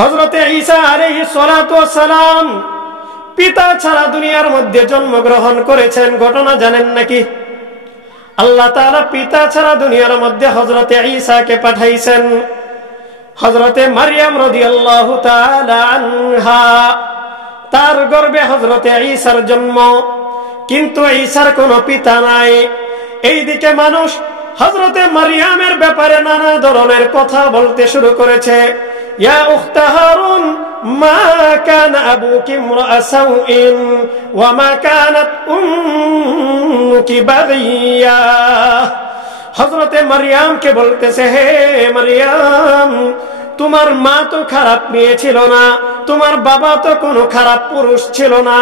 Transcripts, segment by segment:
হযরতে ঈসা আলাইহিস সালাতু ওয়াস সালাম পিতা ছাড়া দুনিয়ার মধ্যে জন্মগ্রহণ করেছেন, ঘটনা জানেন নাকি? আল্লাহ তাআলা পিতা ছাড়া দুনিয়ার মধ্যে হযরতে ঈসাকে পাঠাইছেন। হযরতে মারইয়াম রাদিয়াল্লাহু তাআলা আনহা, তার গর্ভে হযরতে ঈসার জন্ম, কিন্তু ঈসার কোনো পিতা নাই। এইদিকে মানুষ হযরতে মারইয়ামের ব্যাপারে নানা ধরনের কথা বলতে শুরু করেছে। ইয়া উখতা হারুন মা কানা আবুকি ইমরাআ সাউইন ওয়া মা কানাত উম্মুকি বাগিয়া। হযরতে মারইয়ামকে বলতেছে, হে মারইয়াম, তোমার মা তো খারাপ মেয়ে ছিল না, তোমার বাবা তো কোনো খারাপ পুরুষ ছিল না,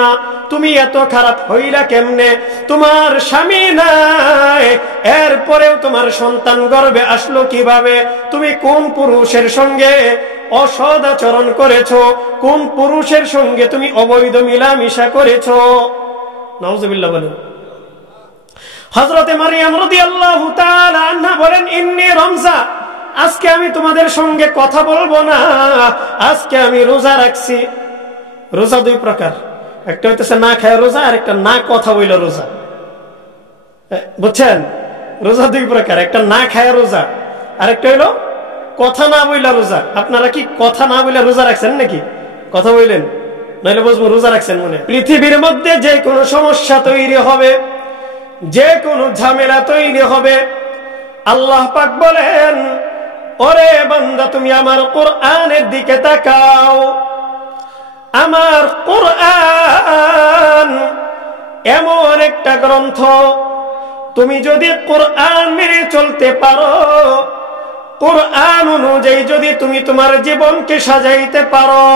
তুমি এত খারাপ হইলা কেমনে? তোমার স্বামী নাই, এরপরেও তোমার সন্তান গর্ভে আসলো কিভাবে? তুমি কোন পুরুষের সঙ্গে অসৎ আচরণ করেছো? কোন পুরুষের সঙ্গে তুমি অবৈধ মিলামিশা করেছো? নাউজুবিল্লাহ বলেন। হযরতে মারইয়াম রাদিয়াল্লাহু তাআলা আনহা বলেন, ইন্নী রমজা, আজকে আমি তোমাদের সঙ্গে কথা বলবো না, আজকে আমি রোজা রাখছি। রোজা দুই প্রকার, একটা হইতেছে না খায় রোজা, আর একটা না কথা বইলা রোজা। বুঝছেন? রোজা দুই প্রকার, একটা না খায় রোজা, আর একটা হইলো কথা না বইলা রোজা। আপনারা কি কথা না বইলা রোজা রাখছেন নাকি? কথা বইলেন, নাইলে বুঝবো রোজা রাখছেন মনে। পৃথিবীর মধ্যে যে কোনো সমস্যা তৈরি হবে, যে কোনো ঝামেলা তৈরি হবে, আল্লাহ পাক বলেন, ওরে বান্দা তুমি আমার কোরআনের দিকে তাকাও। আমার কোরআন এমন একটা গ্রন্থ, তুমি যদি কোরআন মেনে চলতে পারো, কোরআন অনুযায়ী যদি তুমি তোমার জীবনকে সাজাইতে পারো,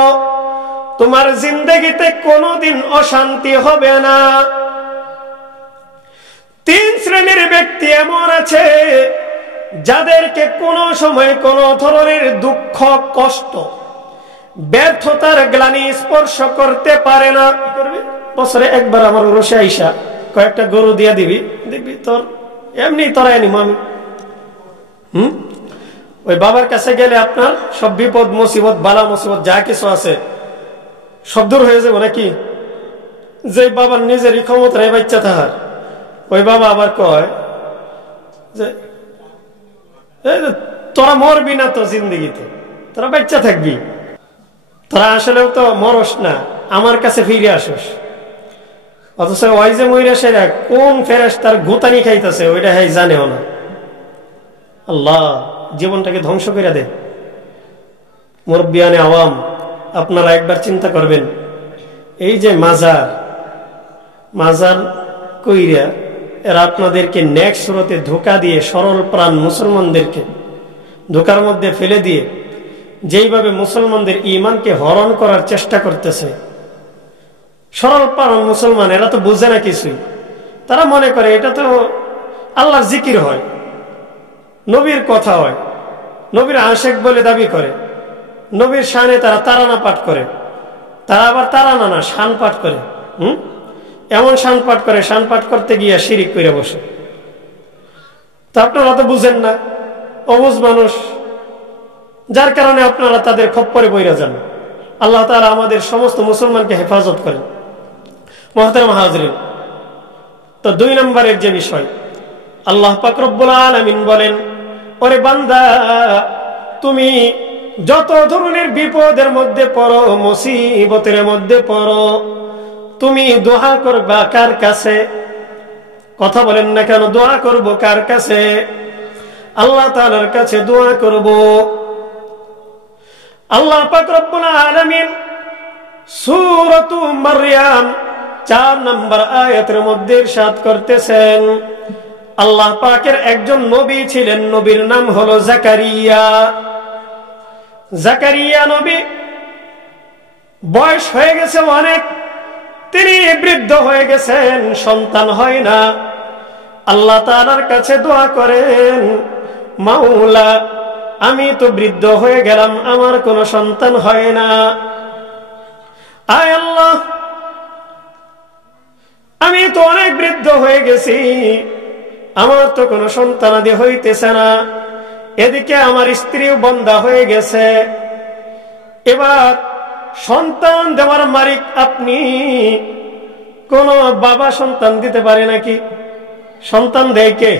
তোমার জিন্দেগিতে কোনোদিন অশান্তি হবে না। তিন শ্রেণীর ব্যক্তি এমন আছে যাদেরকে কোনো সময় কোনো ধরনের দুঃখ, কষ্ট, ব্যর্থতার গ্লানি স্পর্শ করতে পারে না। কি করবে? বছরে একবার আমার রসে আইসা কয়েকটা গরু দিয়া দিবি, দেখবি তোর এমনি তোরা আনিম আমি। ওই বাবার কাছে গেলে আপনার সব বিপদ, মুসিবত, বালা মুসিবত যা কিছু আছে সব দূর হয়ে যাবে নাকি? যে বাবার নিজেরই ক্ষমতা নেই বাচ্চা তাহার, ওই বাবা আবার কয় যে তোরা মরবি না তো জিন্দগিতে, তোরা বাচ্চা থাকবি, তোরা আসলেও তো মরস না, আমার কাছে ফিরে আসস। অথচ ওই যে মইরা সেরা কোন ফেরেশতার গোতানি খাইতেছে ওইটা হ্যাঁ জানেও না। আল্লাহ জীবনটাকে ধ্বংস করে দে। মুরব্বিয়ানে আওয়াম, আপনারা একবার চিন্তা করবেন, এই যে মাজার কইরা এরা আপনাদেরকে নেক সুরতে ধোঁকা দিয়ে সরল প্রাণ মুসলমানদেরকে ধোঁকার মধ্যে ফেলে দিয়ে যেইভাবে মুসলমানদের ঈমানকে হরণ করার চেষ্টা করতেছে, সরল প্রাণ মুসলমান এরা তো বুঝে না কিছুই। তারা মনে করে এটা তো আল্লাহর জিকির হয়, নবীর কথা হয়, নবীর আশেক বলে দাবি করে, নবীর শানে তারা তারানা পাঠ করে। তারা আবার তারানা না, শান পাঠ করে। এমন শান পাঠ করে, শান পাঠ করতে গিয়ে শিরিক করে বসে। তা আপনারা তো বুঝেন না, অবুঝ মানুষ, যার কারণে আপনারা তাদের খপ্পরে বইরা যান। আল্লাহ তাআলা আমাদের সমস্ত মুসলমানকে হেফাজত করেন। মুহতারাম হাজরিন, তো দুই নম্বরের যে বিষয়, আল্লাহ পাক রব্বুল আলামিন বলেন, ওরে বান্দা তুমি যত ধরনের বিপদের মধ্যে পড়ো, মুসিবতের মধ্যে পড়ো, তুমি দোয়া করবা কার কাছে? কথা বলেন না কেন? দোয়া করব কার কাছে? আল্লাহ তাআলার কাছে দোয়া করব। আল্লাহ পাক রব্বুল আলামিন সূরাতু মারইয়াম 4 নম্বর আয়াতের মধ্যে ইরশাদ করতেছেন, আল্লাহ পাকের একজন নবী ছিলেন, নবীর নাম হলো জাকারিয়া। জাকারিয়া নবী বয়স হয়ে গেছে অনেক, তিনি বৃদ্ধ হয়ে গেছেন, সন্তান হয় না। আল্লাহ তাআলার কাছে দোয়া করেন, মাওলা আমি তো বৃদ্ধ হয়ে গেলাম, আমার কোনো সন্তান হয় না, আয় আল্লাহ আমি তো অনেক বৃদ্ধ হয়ে গেছি, আমার তো কোনো সন্তানাদি হইতেছে না, এদিকে আমার স্ত্রীও বন্ধা হয়ে গেছে, এবার সন্তান দেওয়ার মালিক আপনি, কোন বাবা সন্তান দিতে পারে নাকি? সন্তান দেয় কে?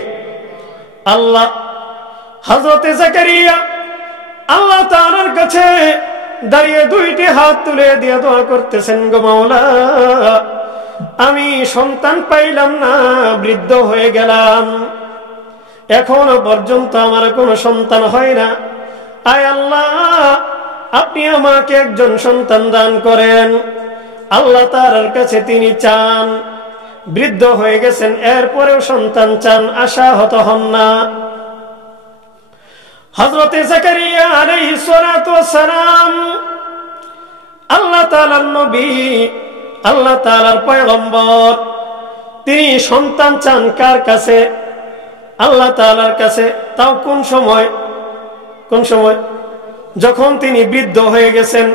আল্লাহ। হযরতে জাকারিয়া আল্লাহ তাআলার কাছে দাঁড়িয়ে দুইটি হাত তুলে দিয়ে দোয়া করতেছেন, গো মাওলা, আমি সন্তান পাইলাম না, বৃদ্ধ হয়ে গেলাম, এখনো পর্যন্ত আমার কোনো সন্তান হয় না। আয় আল্লাহ, আপনি আমাকে একজন সন্তান দান করেন। আল্লাহ তাআলার কাছে তিনি চান, বৃদ্ধ হয়ে গেছেন, এরপরেও সন্তান চান, আশাহত হন না। হযরতে জাকারিয়া আলাইহিস সালাতু ওয়াস সালাম আল্লাহ তাআলার নবী, আল্লাহ তাআলার পয়গম্বর, তিনি সন্তান চান কার কাছে? আল্লাহ তাআলার কাছে। তাও কোন সময়? কোন সময়? যখন তিনি বৃদ্ধ হয়ে গেছেন।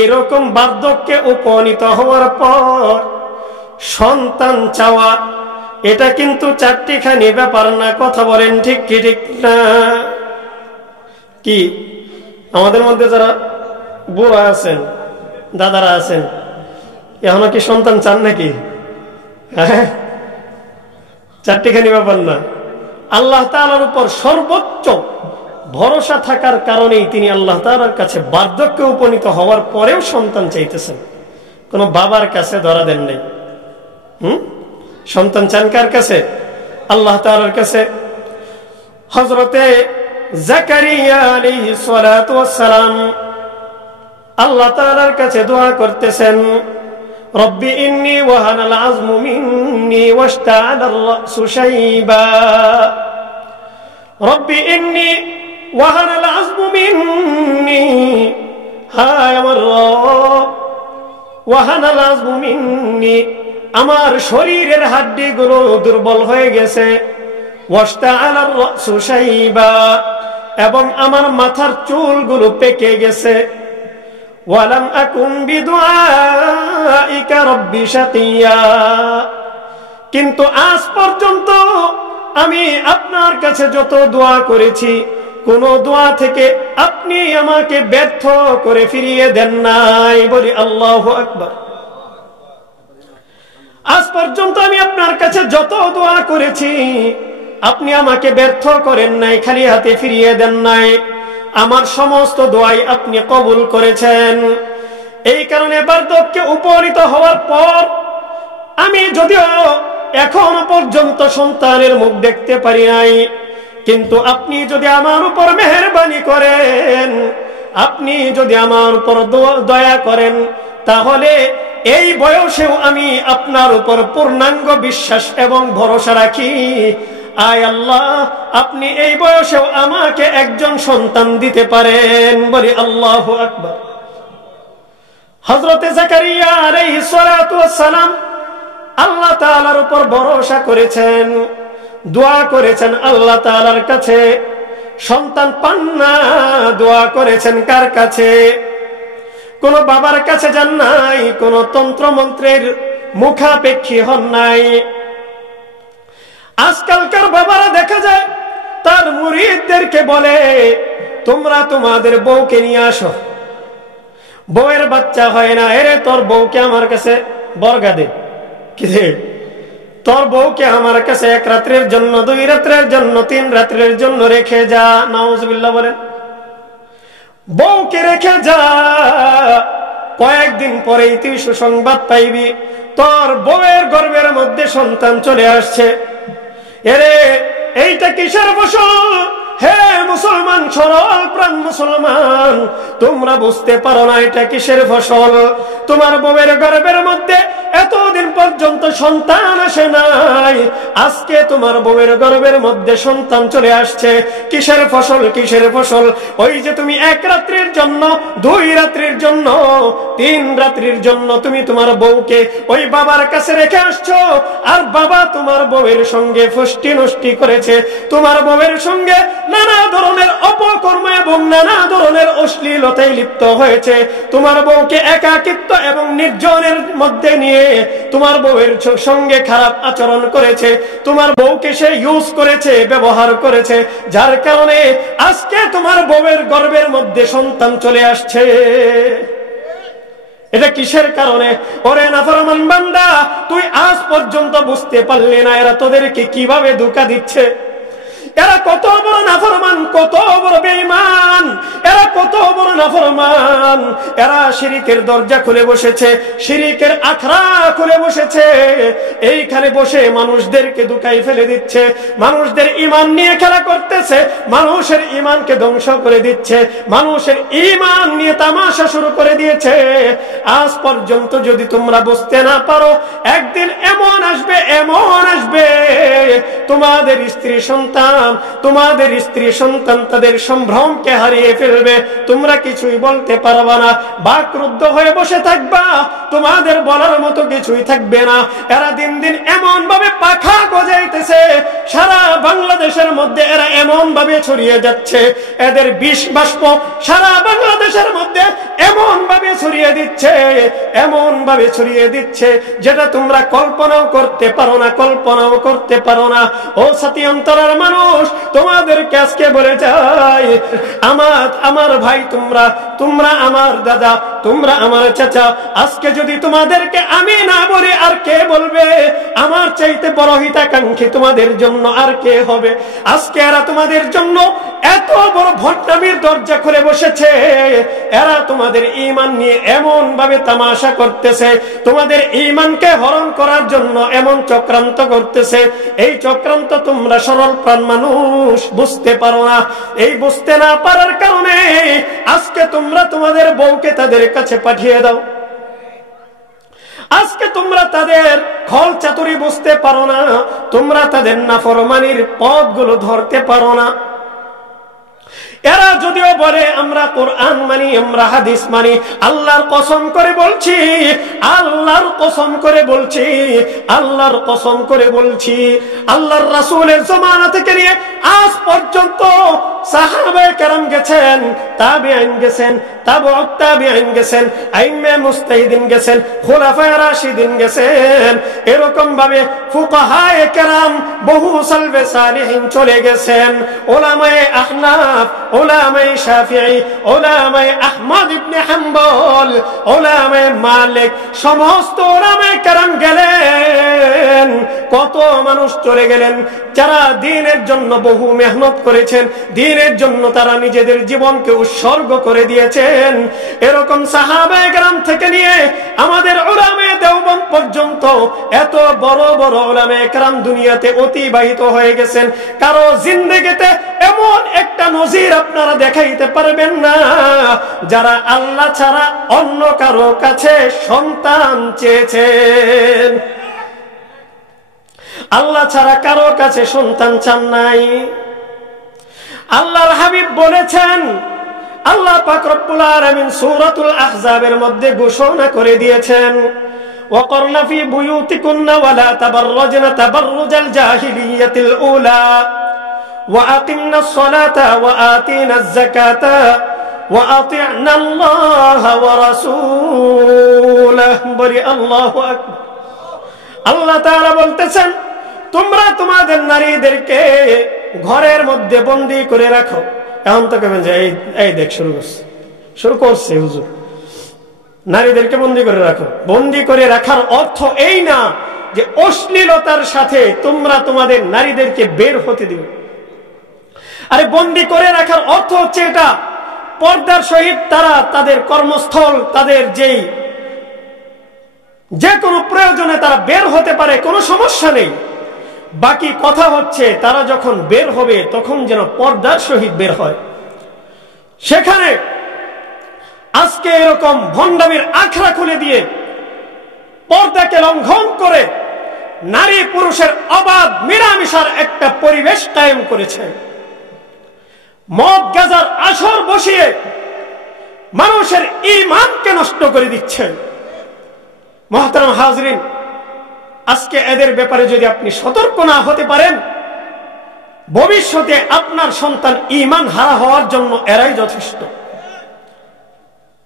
এরকম বার্ধক্যে উপনীত হওয়ার পর সন্তান চাওয়া, এটা কিন্তু চারটিখানি ব্যাপার না। কথা বলেন ঠিক কি ঠিক না? কি আমাদের মধ্যে যারা বুড়া আছেন, দাদারা আছেন, এখনো কি সন্তান চান নাকি? হ্যাঁ, চারটিখানি ব্যাপার না। আল্লাহ তাআলার উপর সর্বোচ্চ ভরসা থাকার কারণেই তিনি আল্লাহ তাআলার কাছে বার্ধক্যে উপনীত হওয়ার পরেও সন্তান চাইতেছেন, কোন বাবার কাছে ধরা দেন নাই। সন্তান চান কার কাছে? আল্লাহ তাআলার কাছে। হযরতে জাকারিয়া আলাইহিস সালাতু ওয়াস সালাম আল্লাহ তাআলার কাছে দোয়া করতেছেন, রব্বি ইন্নী ওয়াহানাল আযমু মিন্নী ওয়াশতাআলার রাসু শাইবা, রব্বি ইন্নী ওয়াহানাল আযমু মিন্নী, হায় আমার রব, ওয়াহানাল আযমু মিন্নী, আমার শরীরের হাড্ডিগুলো দুর্বল হয়ে গেছে, ওয়াশতাআলার রাসু শাইবা, এবং আমার মাথার চুলগুলো পেকে গেছে, ওয়ালাম আকুন বিদুআইকা রব্বি শাকিয়া, কিন্তু আজ পর্যন্ত আমি আপনার কাছে যত দোয়া করেছি, কোন দোয়া থেকে আপনি আমাকে ব্যর্থ করে ফিরিয়ে দেন নাই। বলি আল্লাহু আকবার। আজ পর্যন্ত আমি আপনার কাছে যত দোয়া করেছি, আপনি আমাকে ব্যর্থ করেন নাই, খালি হাতে ফিরিয়ে দেন নাই। আমার সমস্ত দোয়াই আপনি কবুল করেছেন। এই কারণে বার্ধক্যে উপনীত হওয়ার পর আমি যদিও এখনো পর্যন্ত সন্তানের মুখ দেখতে পারি নাই, কিন্তু আপনি যদি আমার উপর মেহেরবানি করেন, আপনি যদি আমার উপর দয়া করেন, তাহলে এই বয়সেও আমি আপনার উপর পূর্ণাঙ্গ বিশ্বাস এবং ভরসা রাখি। আয় আল্লাহ, আপনি এই বয়সেও আমাকে একজন সন্তান দিতে পারেন। বলি আল্লাহু আকবার। হযরতে জাকারিয়া আলাইহিস সালাতু ওয়াস সালাম আল্লাহ তাআলার উপর ভরসা করেছেন, দোয়া করেছেন আল্লাহ তাআলার কাছে, সন্তান পান না, দোয়া করেছেন কার কাছে? কোন বাবার কাছে যান নাই, কোন তন্ত্রমন্ত্রের মুখাপেক্ষী হন নাই। আজকালকার বাবারা দেখা যায় তার মুরিদদেরকে বলে, তোমরা তোমাদের বউকে নিয়ে আসো, বউয়ের বাচ্চা হয় না, এরে তোর বউকে আমার কাছে বর্গা দে, কি দে, তোর বউকে আমার কাছে 1 রাত্রের জন্য, 2 রাত্রের জন্য, 3 রাত্রের জন্য রেখে যা। নাউজুবিল্লাহ বলেন। বউকে রেখে যা, কয়েকদিন পরেই তুই সুসংবাদ পাইবি, তোর বউয়ের গর্ভের মধ্যে সন্তান চলে আসছে। এরে এইটা কিসের ফসল? হে মুসলমান, সরল প্রাণ মুসলমান, তোমরা বুঝতে পারো না এটা কিসের ফসল? তোমার বউয়ের গর্ভের মধ্যে এতদিন পর্যন্ত সন্তান আসে নাই, আজকে তোমার বউয়ের গর্ভের মধ্যে সন্তান চলে আসছে। কিসের ফসল? কিসের ফসল? ওই যে তুমি 1 রাত্রির জন্য, 2 রাত্রির জন্য, 3 রাত্রির জন্য তুমি তোমার বউকে ওই বাবার কাছে রেখে আসছো, আর বাবা তোমার বউয়ের সঙ্গে ফষ্টি নষ্টি করেছে, তোমার বউয়ের সঙ্গে নানা ধরনের অপকর্ম এবং নানা ধরনের অশ্লীলতায় লিপ্ত হয়েছে। তোমার বউকে একাকিত্ব এবং নির্জনের মধ্যে নিয়ে তোমার তোমার বউয়ের সঙ্গে খারাপ আচরণ করেছে, তোমার বউকে সে ইউজ করেছে, ব্যবহার করেছে, যার কারণে আজকে তোমার বউয়ের গর্ভের মধ্যে সন্তান চলে আসছে। এটা কিসের কারণে? ওরে নাফরমান বান্দা, তুই আজ পর্যন্ত বুঝতে পারলি না এরা তোদেরকে কিভাবে ধোঁকা দিচ্ছে। এরা কত বড় নাফরমান, কত বড় বেঈমান, এরা কত বড় নাফরমান। এরা শিরিকের দরজা খুলে বসেছে, শিরিকের আখড়া খুলে বসেছে। এইখানে বসে মানুষদেরকে ধোঁকায় ফেলে দিচ্ছে, মানুষদের ঈমান নিয়ে খেলা করতেছে, মানুষের ঈমানকে ধ্বংস করে দিচ্ছে, মানুষের ঈমান নিয়ে তামাশা শুরু করে দিয়েছে। আজ পর্যন্ত যদি তোমরা বুঝতে না পারো, একদিন এমন আসবে, এমন আসবে তোমাদের স্ত্রী সন্তান, তোমাদের স্ত্রী সন্তান তাদের সম্ভ্রমকে হারিয়ে ফেলবে, তোমরা কিছুই বলতে পারবা না, বাকরুদ্ধ হয়ে বসে থাকবা, তোমাদের বলার মতো কিছুই থাকবে না। এরা দিন দিন এমন ভাবে পাখা গজাইতেছে, সারা বাংলাদেশের মধ্যে এরা এমন ভাবে ছড়িয়ে যাচ্ছে, এদের বিষ বাষ্প সারা বাংলাদেশের মধ্যে এমন ভাবে ছড়িয়ে দিচ্ছে, এমন ভাবে ছড়িয়ে দিচ্ছে যেটা তোমরা কল্পনাও করতে পারো না, কল্পনাও করতে পারো না। ও সাথী অন্তরের মানুষ, তোমাদেরকে আজকে বলে যাই, আমার ভাই তোমরা আমার দাদা, তোমরা আমার চাচা, আজকে যদি তোমাদেরকে আমি না বলি আর কে বলবে? আমার চাইতে বড় হিতাকাঙ্ক্ষী তোমাদের জন্য আর কে হবে? আজকে এরা তোমাদের জন্য এত বড় ভণ্ডামির দরজা খুলে বসেছে, এরা তোমাদের ঈমান নিয়ে এমন ভাবে তামাশা করতেছে, তোমাদের ঈমানকে হরণ করার জন্য এমন চক্রান্ত করতেছে। এই চক্রান্ত তোমরা সরল প্রাণ মানুষ বুঝতে পারো না। এই বুঝতে না পারার কারণে আজকে তোমরা তোমাদের বউকে তাদের কাছে পাঠিয়ে দাও। আজকে তোমরা তাদের খল চাতুরি বুঝতে পারো না, তোমরা তাদের নাফরমানির পথগুলো ধরতে পারো না। এরা যদিও বলে আমরা কোরআন মানি, আমরা হাদিস মানি, আল্লাহর কসম করে বলছি, আল্লাহর কসম করে বলছি, আল্লাহর কসম করে বলছি, আল্লাহর রাসূলের জমানা থেকে নিয়ে আজ পর্যন্ত সাহাবায়ে কেরাম গেছেন, তাবিঈন গেছেন, তাবউত তাবিঈন গেছেন, আইম্মে মুজতাহিদিন গেছেন, খুলাফায়ে রাশিদিন গেছেন, এরকম ভাবে ফুকাহায়ে কেরাম বহু সালফে সালিহিন চলে গেছেন। উলামায়ে আহনাফ, উলামায়ে শাফিঈ, উলামায়ে আহমদ ইবনে হাম্বল, উলামায়ে মালিক, সমস্ত উলামায়ে কেরাম গেলেন। কত মানুষ চলে গেলেন যারা দ্বীনের জন্য বহু মেহনত করেছেন, দ্বীনের জন্য তারা নিজেদের জীবনকে উৎসর্গ করে দিয়েছেন। এরকম সাহাবায়ে কেরাম থেকে নিয়ে আমাদের উলামায়ে দেওবন্দ পর্যন্ত এত বড় বড় উলামায়ে কেরাম দুনিয়াতে অতিবাহিত হয়ে গেছেন। কারো জিন্দেগিতে এমন একটা নজির আপনারা দেখাইতে পারবেন না যারা আল্লাহ ছাড়া অন্য কারো কাছে সন্তান চেয়েছেন। আল্লাহ ছাড়া কারো কাছে সন্তান চান নাই। আল্লাহর হাবিব বলেছেন, আল্লাহ পাক রব্বুল আলামিন সূরাতুল আহজাবের মধ্যে ঘোষণা করে দিয়েছেন, ওয়াকরনা ফি বুয়ুতিকুন্না ওয়ালা তাবাররাজনা তাবাররুজাল জাহিলিয়াতিল উলা ওয়া আকিমনাস সালাতা ওয়া আতিনাজ যাকাতা ওয়া আতি'না আল্লাহা ওয়া রাসূলাহু। বলি আল্লাহু আকবার। আল্লাহ তাআলা বলতেছেন, তোমরা তোমাদের নারীদেরকে ঘরের মধ্যে বন্দী করে রাখো। এখন তো কেমন যে এই দেখ শুরু করছে হুজুর, নারীদেরকে বন্দী করে রাখো। বন্দী করে রাখার অর্থ এই না যে অশ্লীলতার সাথে তোমরা তোমাদের নারীদেরকে বের হতে দিবে। আরে বন্দী করে রাখার অর্থ হচ্ছে এটা, পর্দার সহিত তারা তাদের কর্মস্থল, তাদের যে কোনো প্রয়োজনে তারা বের হতে পারে, কোনো সমস্যা নেই। বাকি কথা হচ্ছে তারা যখন বের হবে তখন যেন পর্দার সহিত বের হয়। সেখানে আজকে এরকম ভণ্ডামির আখড়া খুলে দিয়ে পর্দাকে লঙ্ঘন করে নারী পুরুষের অবাধ মিলামিশার একটা পরিবেশ কায়েম করেছে। মদ গাঁজার আসর বসিয়ে মানুষের ঈমানকে নষ্ট করে দিচ্ছে। মুহতারাম হাজরিন, আজকে এদের ব্যাপারে যদি আপনি সতর্ক না হতে পারেন, ভবিষ্যতে আপনার সন্তান ঈমান হারা হওয়ার জন্য এরাই যথেষ্ট।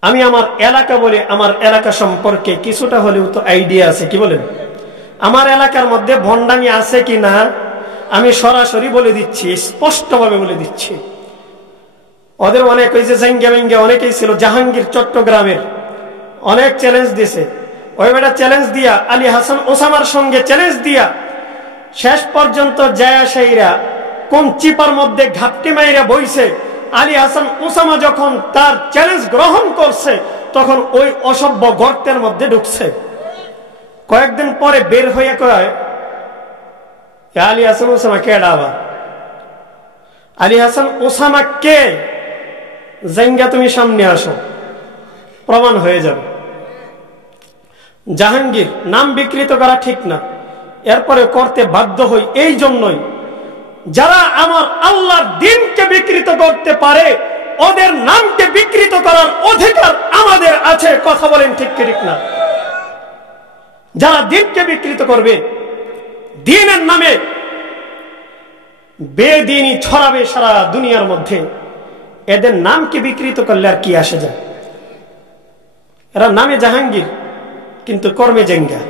আমি আমার এলাকা বলে, আমার এলাকা সম্পর্কে কিছুটা হলেও তো আইডিয়া আছে, কি বলেন? আমার এলাকার মধ্যে ভণ্ডামি আছে কি না আমি সরাসরি বলে দিচ্ছি, স্পষ্টভাবে বলে দিচ্ছি। ওদের অনেক ওই যে জাঙ্গা মেঙ্গা অনেকেই ছিল, জাহাঙ্গীর চট্টগ্রামের অনেক চ্যালেঞ্জ দিয়েছে। ওই বেটা চ্যালেঞ্জ দিয়া আলী হাসান ওসামার সঙ্গে চ্যালেঞ্জ দিয়া শেষ পর্যন্ত জায়া সেইরা কোন চিপার মধ্যে ঘাপটি মাইরা বইছে। আলী হাসান ওসামা যখন তার চ্যালেঞ্জ গ্রহণ করছে তখন ওই অসভ্য গর্তের মধ্যে ঢুকছে। কয়েকদিন পরে বের হয়ে কয়, আলী হাসান ওসামা কে ডাবা? আলী হাসান ওসামা কে? জাঙ্গা তুমি সামনে আসো, প্রমাণ হয়ে যাবে। জাহাঙ্গীর নাম বিকৃত করা ঠিক না, এরপরে করতে বাধ্য হই। এই জন্যই যারা আমার আল্লাহর দ্বীনকে বিকৃত করতে পারে ওদের নামকে বিকৃত করার অধিকার আমাদের আছে। কথা বলেন ঠিক কি ঠিক না? যারা দ্বীনকে বিকৃত করবে, দ্বীনের নামে বেদিনী ছড়াবে সারা দুনিয়ার মধ্যে, এদের নামকে বিকৃত করলে আর কি আসে যায়? এরা নামে জাহাঙ্গীর কিন্তু কর্মে জেঙ্গা।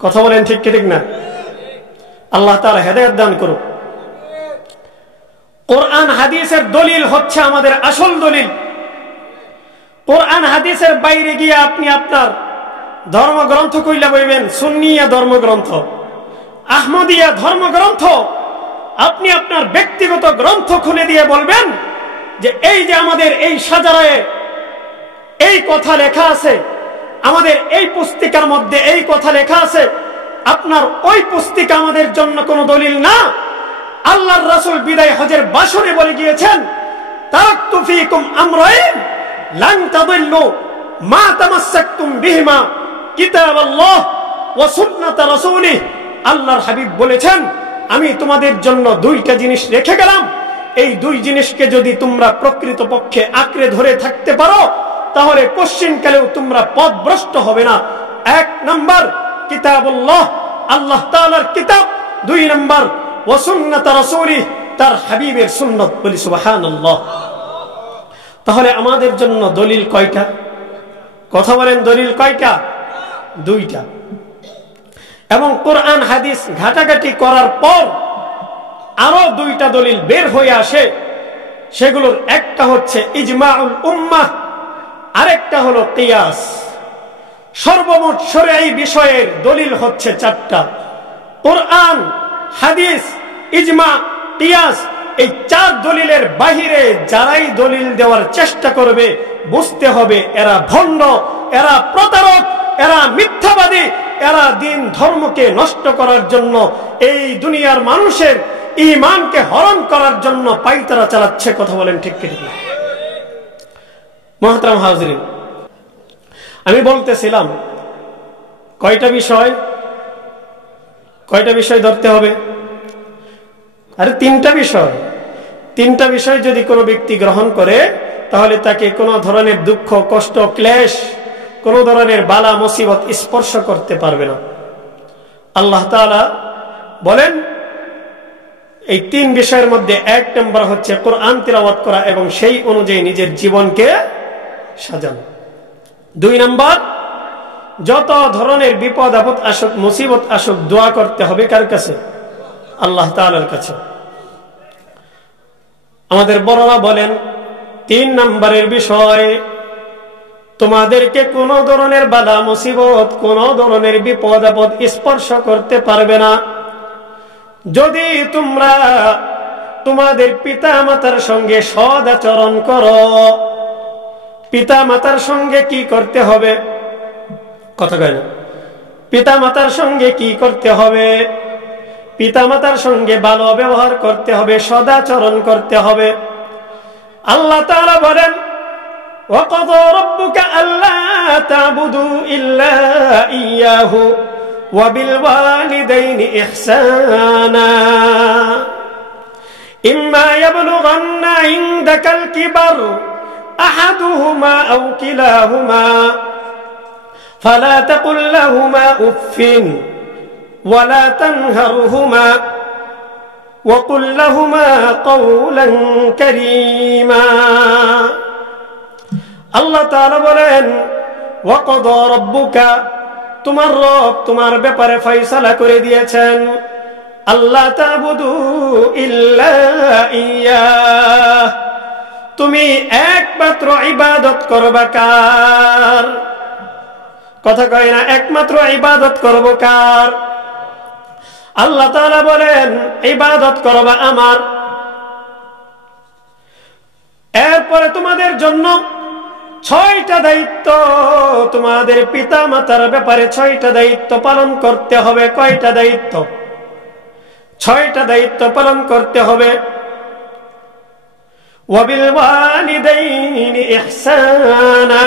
কথা বলেন ঠিক কি ঠিক না? আল্লাহ তাআলা হেদায়েত দান করুক। কোরআন হাদিসের দলিল হচ্ছে আমাদের আসল দলিল। কোরআন হাদিসের বাইরে গিয়ে আপনি আপনার ধর্মগ্রন্থ কইলা বইবেন, সুন্নিয়া ধর্মগ্রন্থ, আহমদিয়া ধর্মগ্রন্থ, আপনি আপনার ব্যক্তিগত গ্রন্থ খুলে দিয়ে বলবেন যে এই যে আমাদের এই সাজারায়ে এই কথা লেখা আছে, আমাদের এই পুস্তিকার মধ্যে এই কথা লেখা আছে, আপনার ওই পুস্তিকা আমাদের জন্য কোনো দলিল না। আল্লাহর রাসূল বিদায় হজের ভাষণে বলে গিয়েছেন, তারাকতু ফীকুম আমরাইন লান তাদিল্লু মা তামাসসাকতুম বিহিমা কিতাবাল্লাহ ওয়া সুন্নাত রাসূলিহি। আল্লাহর হাবিব বলেছেন, আমি তোমাদের জন্য দুইটা জিনিস রেখে গেলাম, এই দুই জিনিসকে যদি তোমরা প্রকৃতপক্ষে আঁকড়ে ধরে থাকতে পারো তাহলে কোশ্চিনকালেও তোমরা পথভ্রষ্ট হবে না। এক নাম্বার কিতাবুল্লাহ, আল্লাহ তাআলার কিতাব। দুই নাম্বার ওয়া সুন্নাত রাসূলিহি, তার হাবিবের সুন্নাত। বলি সুবহানাল্লাহ। তাহলে আমাদের জন্য দলিল কয়টা? কথা বলেন, দলিল কয়টা? দুইটা। এবং কোরআন হাদিস ঘাটাঘাটি করার পর আরো দুইটা দলিল বের হয়ে আসে। সেগুলোর একটা হচ্ছে ইজমাউল উম্মাহ, আরেকটা হলো কিয়াস। সর্বমোট শরঈ বিষয়ের দলিল হচ্ছে চারটা: কোরআন, হাদিস, ইজমা, কিয়াস। এই চার দলিলের বাহিরে যারাই দলিল দেওয়ার চেষ্টা করবে বুঝতে হবে এরা ভণ্ড, এরা প্রতারক, এরা মিথ্যাবাদী, এরা দ্বীন ধর্মকে নষ্ট করার জন্য, এই দুনিয়ার মানুষের ঈমানকে হরণ করার জন্য পাইতারা চালাচ্ছে। কথা বলেন ঠিক কি ঠিক না? মুহতারাম হাজিরিন, আমি বলতেছিলাম কয়টা বিষয় ধরতে হবে? আরে তিনটা বিষয়। তিনটা বিষয় যদি কোনো ব্যক্তি গ্রহণ করে তাহলে তাকে কোনো ধরনের দুঃখ, কষ্ট, ক্লেশ, কোনো ধরনের বালা মুসিবত স্পর্শ করতে পারবে না। আল্লাহ তাআলা বলেন এই তিন বিষয়ের মধ্যে এক নম্বর হচ্ছে কোরআন তিলাওয়াত করা এবং সেই অনুযায়ী নিজের জীবনকে সাজানো। দুই নম্বর, যত ধরনের বিপদ আপদ আসুক, মুসিবত আসুক, দোয়া করতে হবে কার কাছে? আল্লাহ তাআলার কাছে। আমাদের বড়রা বলেন তিন নম্বরের বিষয়, তোমাদেরকে কোন ধরনের বালা মুসিবত, কোন ধরনের বিপদ আপদ স্পর্শ করতে পারবে না যদি তোমরা তোমাদের পিতা মাতার সঙ্গে সৎ আচরণ করো। পিতা মাতার সঙ্গে কি করতে হবে? কথা কয় না। পিতা মাতার সঙ্গে কি করতে হবে? পিতা মাতার সঙ্গে ভালো ব্যবহার করতে হবে, সদাচরণ করতে হবে। আল্লাহ তাআলা বলেন, وَقَضَى رَبُّكَ أَلَّا تَعْبُدُوا إِلَّا إِيَّاهُ وَبِالْوَالِدَيْنِ إِحْسَانًا إِمَّا يَبْلُغَنَّ عِندَكَ الْكِبَرَ أَحَدُهُمَا أَوْ كِلَاهُمَا فَلَا تَقُل لَّهُمَا أُفٍّ وَلَا تَنْهَرْهُمَا وَقُل لَّهُمَا قَوْلًا كَرِيمًا। আল্লাহ তাআলা বলেন, ওয়াকাদা রাব্বুকা, তোমার রব তোমার ব্যাপারে ফয়সালা করে দিয়েছেন, আল্লাহ তা'বুদু ইল্লা ইয়্যাহ, তুমি একমাত্র ইবাদত করবা কার? কথা কয় না, একমাত্র ইবাদত করব কার? আল্লাহ তাআলা বলেন ইবাদত করবা আমার। এরপরে তোমাদের জন্য 6টা দায়িত্ব, তোমাদের পিতা মাতার ব্যাপারে 6টা দায়িত্ব পালন করতে হবে। কয়টা দায়িত্ব? 6টা দায়িত্ব পালন করতে হবে। ওয়াবিল ওয়ালিদাইনি ইহসানা,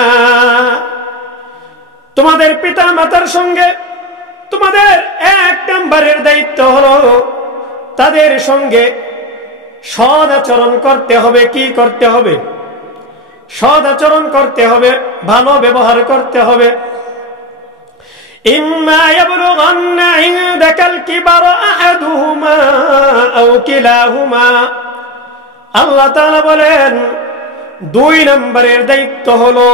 তোমাদের পিতা মাতার সঙ্গে তোমাদের 1 নম্বরের দায়িত্ব হলো তাদের সঙ্গে সৎ আচরণ করতে হবে। কি করতে হবে? সৎ আচরণ করতে হবে, ভালো ব্যবহার করতে হবে। ইম্মা ইয়াবলুগান্না ইনদাকাল কিবারা আহাদুহুমা আও কিলাহুমা, আল্লাহ তাআলা বলেন 2 নম্বরের দায়িত্ব হলো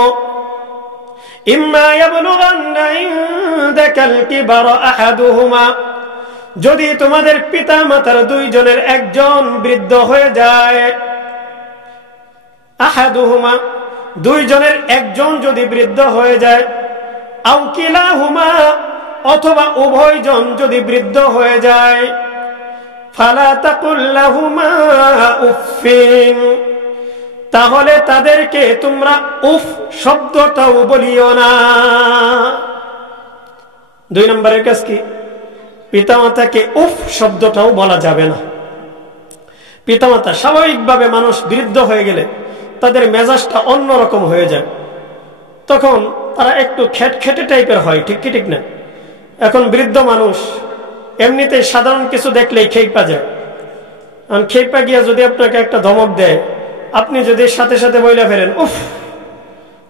ইম্মা ইয়াবলুগান্না ইনদাকাল কিবারা আহাদুহুমা, যদি তোমাদের পিতা মাতার 2 জনের একজন বৃদ্ধ হয়ে যায়, আহাদুহুমা 2 জনের একজন যদি বৃদ্ধ হয়ে যায়, আও কিলাহুমা অথবা উভয়জন যদি বৃদ্ধ হয়ে যায়, ফালা তাকুল লাহুমা উফিন, তাহলে তাদেরকে তোমরা উফ শব্দটাও বলিও না। 2 নম্বরের কাজ কি? পিতামাতাকে উফ শব্দটাও বলা যাবে না। পিতামাতা স্বাভাবিকভাবে মানুষ বৃদ্ধ হয়ে গেলে তাদের মেজাজটা অন্যরকম হয়ে যায়, তখন তারা একটু খেটখেটে টাইপের হয়, ঠিক কি ঠিক না? এখন বৃদ্ধ মানুষ এমনিতেই সাধারণ কিছু দেখলেই খেইপা যায়। খেইপা গিয়া যদি আপনাকে একটা ধমক দেয়, আপনি যদি সাথে সাথে বইলা ফেলেন উফ,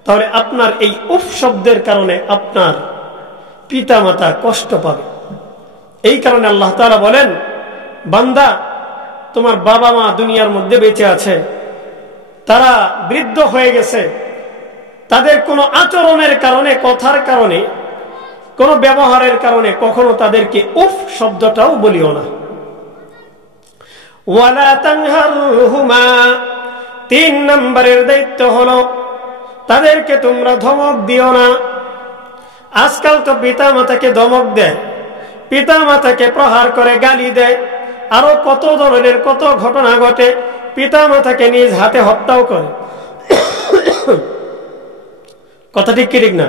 তাহলে আপনার এই উফ শব্দের কারণে আপনার পিতামাতা কষ্ট পাবে। এই কারণে আল্লাহ তাআলা বলেন, বান্দা তোমার বাবা মা দুনিয়ার মধ্যে বেঁচে আছে, তারা বৃদ্ধ হয়ে গেছে, তাদের কোনো আচরণের কারণে, কথার কারণে, কোনো ব্যবহারের কারণে কখনো তাদেরকে উফ শব্দটাও বলিও না। ওয়ালা তানহারহুমা, 3 নম্বরের দায়িত্ব হলো তাদেরকে তোমরা ধমক দিও না। আজকাল তো পিতা মাতাকে ধমক দেয়, পিতা মাতাকে প্রহার করে গালি দেয়, আরো কত ধরনের কত ঘটনা ঘটে, পিতা মাতাকে নিজ হাতে হত্যাও করে। কথা ঠিক কি ঠিক না?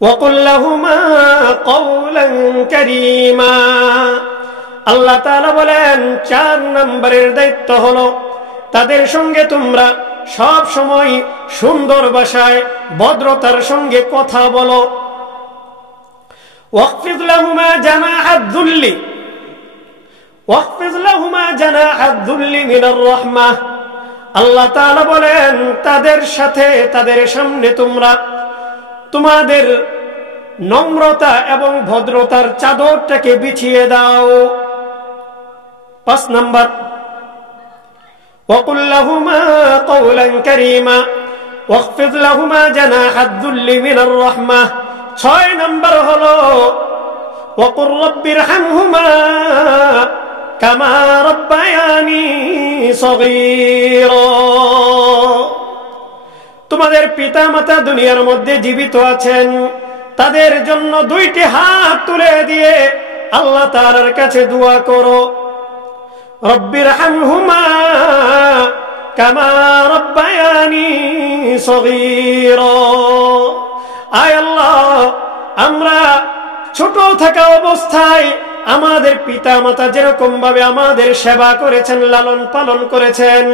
ওয়াকুল লাহুমা কওলান কারীমা, আল্লাহ তাআলা বলেন 4 নম্বরের দায়িত্ব হলো তাদের সঙ্গে তোমরা সব সময় সুন্দর ভাষায় ভদ্রতার সঙ্গে কথা বলো। ওয়াকফিজ লাহুমা জানাহাদ যুল্লি, ওয়াকফিজ লাহুমা জানাহাদ যুল্লি মিনার রাহমাহ, আল্লাহ তাআলা বলেন তাদের সাথে তাদের সামনে তোমরা তোমাদের নম্রতা এবং ভদ্রতার চাদরটাকে বিছিয়ে দাও। 5 নম্বর ওয়াকুল লাহুমা কওলান কারীমা ওয়াকফিজ লাহুমা জানাহাদ যুল্লি মিনার রাহমাহ। 6 নম্বর হলো ওয়াকুর রাব্বিরহামহুমা কামা রাব্বায়ানি সগীরা, তোমাদের পিতা মাতা দুনিয়ার মধ্যে জীবিত আছেন, তাদের জন্য 2টি হাত তুলে দিয়ে আল্লাহ তাআলার কাছে দোয়া করো, রব্বিরহামহুমা কামা রাব্বায়ানি সগীরা। আয় আল্লাহ, আমরা ছোট থাকা অবস্থায় আমাদের পিতা মাতা যেরকম ভাবে আমাদের সেবা করেছেন, লালন পালন করেছেন,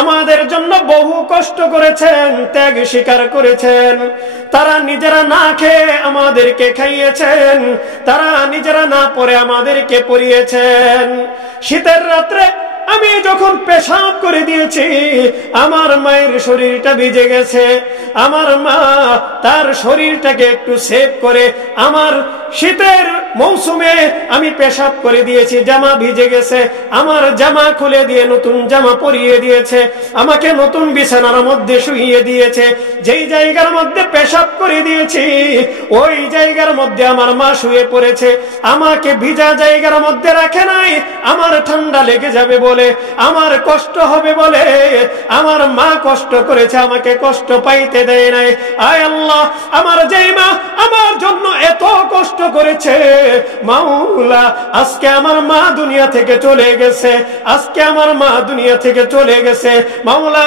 আমাদের জন্য বহু কষ্ট করেছেন, ত্যাগ স্বীকার করেছেন, তারা নিজেরা না খেয়ে আমাদেরকে খাইয়েছেন, তারা নিজেরা না পরে আমাদেরকে পরিয়েছেন, শীতের রাত্রে আমি যখন পেশাব করে দিয়েছি আমার মায়ের শরীরটা ভিজে গেছে। আমার মা তার শরীরটাকে একটু সেভ করে, আমার শীতের মৌসুমে আমি পেশাব করে দিয়েছি, জামা ভিজে গেছে, আমার জামা খুলে দিয়ে নতুন জামা পরিয়ে দিয়েছে, আমাকে নতুন বিছানার মধ্যে শুইয়ে দিয়েছে। যেই জায়গার মধ্যে পেশাব করে দিয়েছি ওই জায়গার মধ্যে আমার মা শুয়ে পড়েছে, আমাকে ভিজা জায়গার মধ্যে রাখে নাই। আমার ঠান্ডা লেগে যাবে বলে, আমার কষ্ট হবে বলে আমার মা কষ্ট করেছে, আমাকে কষ্ট পাইতে দেয় নাই। আয় আল্লাহ, আমার যেই মা আমার জন্য এত কষ্ট করেছে, মাওলা আজকে আমার মা দুনিয়া থেকে চলে গেছে, আজকে আমার মা দুনিয়া থেকে চলে গেছে। মাওলা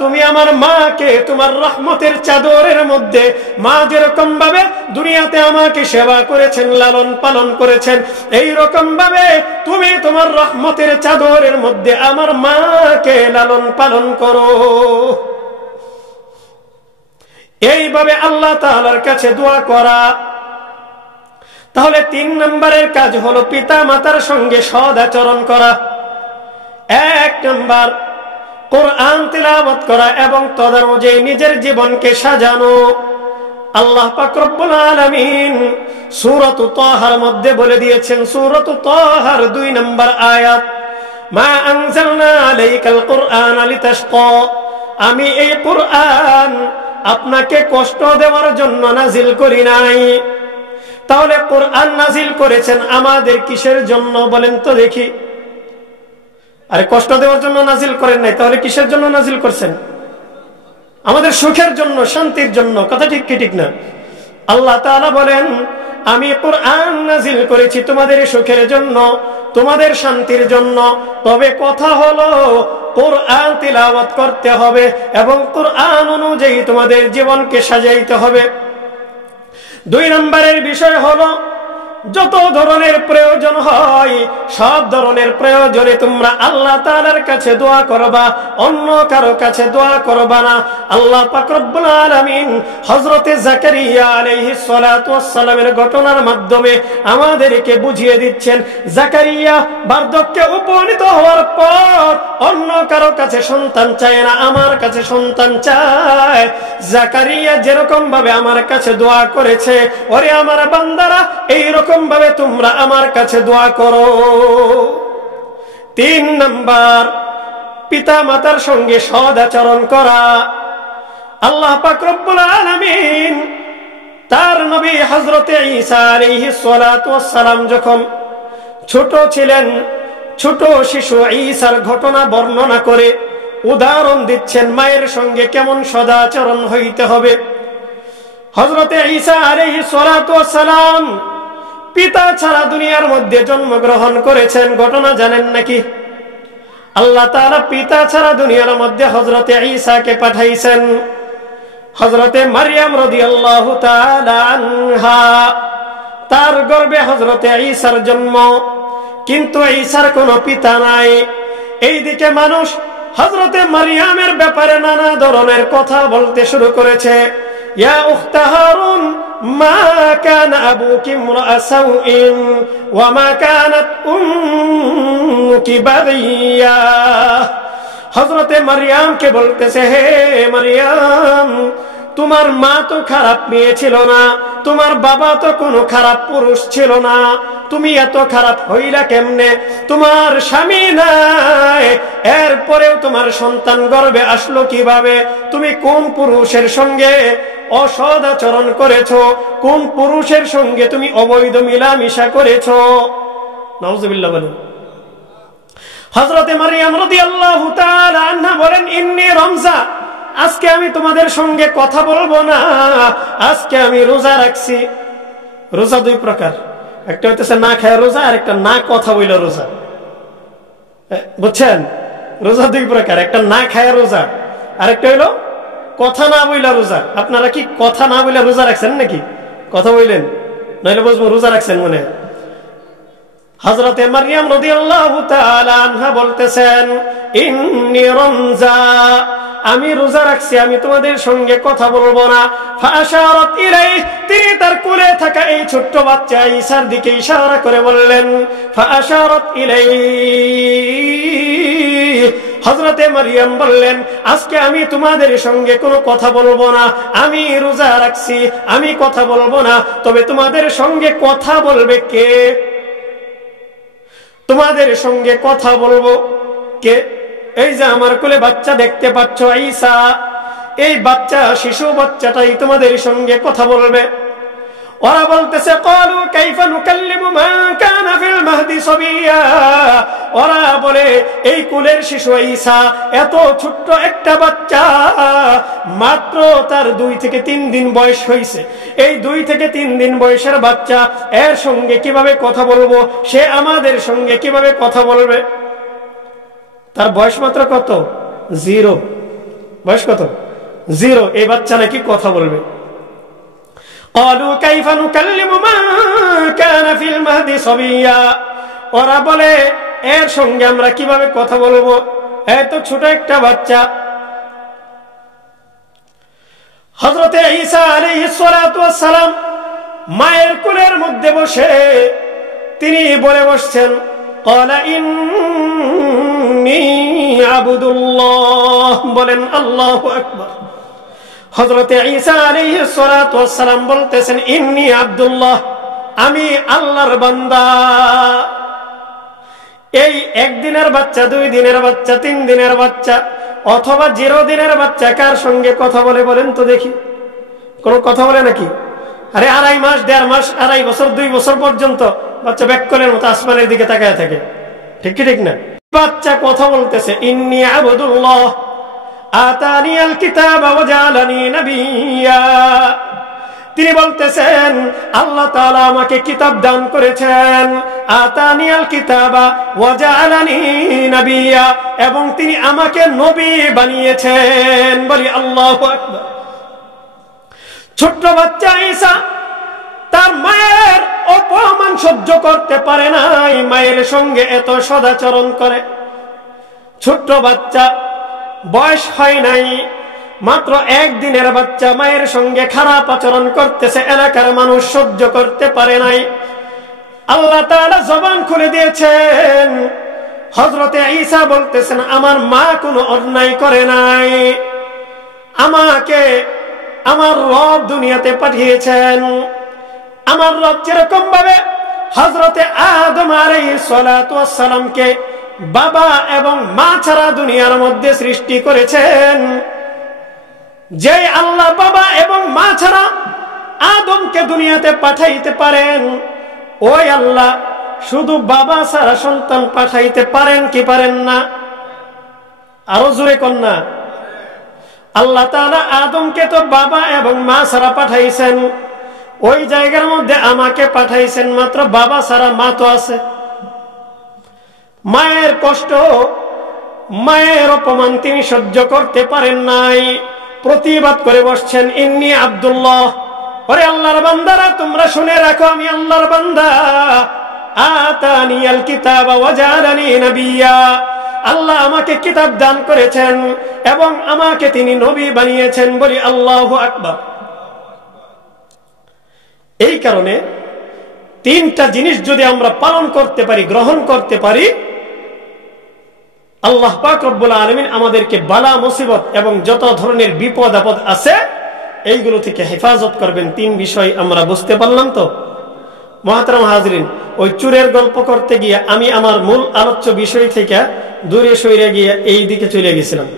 তুমি আমার মাকে তোমার রহমতের চাদরের মধ্যে, মা যেরকম ভাবে দুনিয়াতে আমাকে সেবা করেছেন, লালন পালন করেছেন, এই রকম ভাবে তুমি তোমার রহমতের চাদরের মধ্যে আমার মাকে লালন পালন করো। এইভাবে আল্লাহ তাআলার কাছে দোয়া করা। তাহলে 3 নম্বরের কাজ হলো পিতা মাতার সঙ্গে সৎ আচরণ করা। 1 নম্বর কোরআন তিলাওয়াত করা এবং তদনুযায়ী নিজের জীবনকে সাজানো। আল্লাহ পাক রব্বুল আলামিন সূরাত তাহার মধ্যে বলে দিয়েছেন, সূরাত তাহার 2 নম্বর আয়াত, মা আনজালনা আলাইকাল কুরআনা লিতাশকা, আমি এই কুরআন আপনাকে কষ্ট দেওয়ার জন্য নাজিল করি নাই। তাহলে কোরআন নাজিল করেছেন আমাদের কিসের জন্য বলেন তো দেখি? আরে কষ্ট দেওয়ার জন্য নাজিল করেন নাই, তাহলে কিসের জন্য নাজিল করছেন? আমাদের সুখের জন্য, শান্তির জন্য। কথা ঠিক কি ঠিক না? আল্লাহ তাআলা বলেন আমি কোরআন নাজিল করেছি তোমাদের সুখের জন্য, তোমাদের শান্তির জন্য। তবে কথা হলো কোরআন তিলাওয়াত করতে হবে এবং কোরআন অনুযায়ী তোমাদের জীবনকে সাজাইতে হবে। 2 নম্বরের বিষয় হলো যত ধরনের প্রয়োজন হয় সব ধরনের প্রয়োজনে তোমরা আল্লাহ তাআলার কাছে দোয়া করবা, অন্য কারো কাছে দোয়া করবা না। আল্লাহ পাক রব্বুল আলামিন হযরতে জাকারিয়া আলাইহিস সালাতু ওয়াস সালামের ঘটনার মাধ্যমে আমাদেরকে বুঝিয়ে দিচ্ছেন, জাকারিয়া বার্ধক্যে উপনীত হওয়ার পর অন্য কারো কাছে সন্তান চায় না, আমার কাছে সন্তান চায়। জাকারিয়া যেরকম ভাবে আমার কাছে দোয়া করেছে, ওরে আমার বান্দারা এইরকম ভাবে তোমরা আমার কাছে দোয়া করো। 3 নম্বর পিতা মাতার সঙ্গে সৎ আচরণ করা। আল্লাহ পাক রব্বুল আলামিন তার নবী হযরতে ঈসা আলাইহিস সালাতু ওয়াস সালাম যখন ছোট ছিলেন, ছোট শিশু ঈসার ঘটনা বর্ণনা করে উদাহরণ দিচ্ছেন মায়ের সঙ্গে কেমন সদাচরণ হইতে হবে। হযরতে ঈসা আলাইহিস সালাতু ওয়াস সালাম পিতা ছাড়া দুনিয়ার মধ্যে জন্মগ্রহণ করেছেন, ঘটনা জানেন নাকি? আল্লাহ তাআলা পিতা ছাড়া দুনিয়ার মধ্যে হযরতে ঈসাকে পাঠাইছেন। হযরতে মারইয়াম রাদিয়াল্লাহু তাআলা আনহা, তার গর্ভে হযরতে ঈসার জন্ম, কিন্তু ঈসার কোনো পিতা নাই। এইদিকে মানুষ হযরতে মারইয়ামের ব্যাপারে নানা ধরনের কথা বলতে শুরু করেছে। ইয়া উখতা হারুন মা কানা আবুকি ইমরাআ সাউইন ওয়া মা কানাত উম্মুকি বাগিয়া। হযরতে মারইয়ামকে বলতেছে, হে মারইয়াম, তোমার মা তো খারাপ মেয়ে ছিল না, তোমার বাবা তো কোনো খারাপ পুরুষ ছিল না, তুমি এত খারাপ হইলা কেমনে? তোমার স্বামী নাই, এরপরেও তোমার সন্তান গর্ভে আসলো কিভাবে? তুমি কোন পুরুষের সঙ্গে অসৎ আচরণ করেছো? কোন পুরুষের সঙ্গে তুমি অবৈধ মিলামিশা করেছো? নাউজুবিল্লাহ বলেন। হযরতে মারইয়াম রাদিয়াল্লাহু তাআলা আনহা বলেন, ইন্নী রমজা, আজকে আমি তোমাদের সঙ্গে কথা বলবো না, আজকে আমি রোজা রাখছি। রোজা 2 প্রকার, একটা হইতেছে না খায় রোজা, আর একটা না কথা বইলা রোজা। বুঝছেন? রোজা 2 প্রকার, একটা না খায় রোজা, আর একটা হইলো কথা না বইলা রোজা। আপনারা কি কথা না বইলা রোজা রাখছেন নাকি? কথা বইলেন, নইলে বুঝবো রোজা রাখছেন মনে। হযরতে মারইয়াম রাদিয়াল্লাহু তাআলা আনহা বলতেছেন, ইন্নী রমজা, আমি রোজা রাখছি, আমি তোমাদের সঙ্গে কথা বলবো না। ফাআশারাত ইলাইহি, তিনি তার কোলে থাকা এই ছোট্ট বাচ্চা ঈসার দিকে ইশারা করে বললেন, ফাআশারাত ইলাইহি হযরতে মারিয়াম বললেন, আজকে আমি তোমাদের সঙ্গে কোনো কথা বলবো না, আমি রোজা রাখছি, আমি কথা বলবো না। তবে তোমাদের সঙ্গে কথা বলবে কে? তোমাদের সঙ্গে কথা বলবো কে? এই যে আমার কোলে বাচ্চা দেখতে পাচ্ছ ঈসা, এই বাচ্চা, শিশু বাচ্চাটাই তোমাদের সঙ্গে কথা বলবে। ওরা বলতেছে, ক্বালু কাইফা নুকাল্লিমু মান কানা ফিল মাহদি সাবিয়্যা। ওরা বলে, এই কুলের শিশু ঈসা এত ছোট্ট একটা বাচ্চা, মাত্র তার 2 থেকে 3 দিন বয়স হয়েছে। এই 2 থেকে 3 দিন বয়সের বাচ্চা, এর সঙ্গে কিভাবে কথা বলবো? সে আমাদের সঙ্গে কিভাবে কথা বলবে? তার বয়স মাত্র কত? 0। বয়স কত? 0। এই বাচ্চা নাকি কথা বলবে। قالوا كيف نكلم من كان في المهد صبيا। ওরা বলে, এর সঙ্গে আমরা কিভাবে কথা বলবো? এত ছোট একটা বাচ্চা। হযরতে ঈসা আলাইহিস সালাতু ওয়াস সালাম মায়ের কোলের মধ্যে বসে তিনি বলে বসছেন, ক্বালা ইন্নী আবদুল্লাহ। বলেন আল্লাহু আকবার। হযরতে ঈসা আলাইহিস সালাতু ওয়াস সালাম বলতেছেন, ইন্নী আব্দুল্লাহ, আমি আল্লাহর বান্দা। এই 1 দিনের বাচ্চা, 2 দিনের বাচ্চা, 3 দিনের বাচ্চা অথবা 0 দিনের বাচ্চা কার সঙ্গে কথা বলে বলেন তো দেখি? কোন কথা বলে নাকি? আরে 2.5 মাস, 1.5 মাস, 2.5 বছর, 2 বছর পর্যন্ত বাচ্চা ব্যাককলের মতো আসমানের দিকে তাকায় থাকে, ঠিক কি ঠিক না? বাচ্চা কথা বলতেছে, ইন্নী আবদুল্লাহ আতানিয়াল কিতাব ওয়া জাআলানি নাবিয়্যা। তিনি বলতেছেন, আল্লাহ তাআলা আমাকে কিতাব দান করেছেন, আতানিয়াল কিতাবা ওয়া জাআলানি নাবিয়্যা, এবং তিনি আমাকে নবী বানিয়েছেন। বলি আল্লাহু আকবার। ছোট্ট বাচ্চা ঈসা তার মায়ের অপমান সহ্য করতে পারে নাই, মায়ের সঙ্গে এত সদাচরণ করে। ছোট্ট বাচ্চা, বয়স হয় নাই, মাত্র 1 দিনের বাচ্চা মায়ের সঙ্গে খারাপ আচরণ করতেছে, এলাকার মানুষ সহ্য করতে পারে নাই। আল্লাহ তাআলা জবান খুলে দিয়েছেন। হযরতে ঈসা বলতেছেন, আমার মা কোনো অন্যায় করে নাই, আমাকে আমার রব দুনিয়াতে পাঠিয়েছেন। আমার রব যেরকম ভাবে হযরতে আদম আলাইহিস সালাতু ওয়াস সালামকে বাবা এবং মা ছাড়া দুনিয়ার মধ্যে সৃষ্টি করেছেন, যে আল্লাহ বাবা এবং মা ছাড়া আদমকে দুনিয়াতে পাঠাইতে পারেন, ওই আল্লাহ শুধু বাবা ছাড়া সন্তান পাঠাইতে পারেন কি পারেন না? আরো জোরে কন্যা। আল্লাহ তাআলা আদমকে তো বাবা এবং মা ছাড়া পাঠাইছেন, ওই জায়গার মধ্যে আমাকে পাঠাইছেন মাত্র বাবা ছাড়া, মা তো আছে। মায়ের কষ্ট, মায়ের অপমান তিনি সহ্য করতে পারেন নাই, প্রতিবাদ করে বসছেন, ইন্নী আব্দুল্লাহ। ওরে আল্লাহর বান্দারা, তোমরা শুনে রাখো, আমি আল্লাহর বান্দা। আতানিয়াল কিতাবা ওয়া জাআলানি নাবিয়্যা। আল্লাহ আমাকে কিতাব দান করেছেন এবং আমাকে তিনি নবী বানিয়েছেন। বলি আল্লাহু আকবার। এই কারণে 3টা জিনিস যদি আমরা পালন করতে পারি, গ্রহণ করতে পারি, আল্লাহ পাক রব্বুল আলামিন আমাদেরকে বালা মুসিবত এবং যত ধরনের বিপদ আপদ আছে এইগুলো থেকে হেফাজত করবেন। 3 বিষয় আমরা বুঝতে পারলাম তো? মুহতারাম হাজরিন, ওই চুরের গল্প করতে গিয়ে আমি আমার মূল আলোচ্য বিষয় থেকে দূরে সরে গিয়ে এই দিকে চলে গেছিলাম।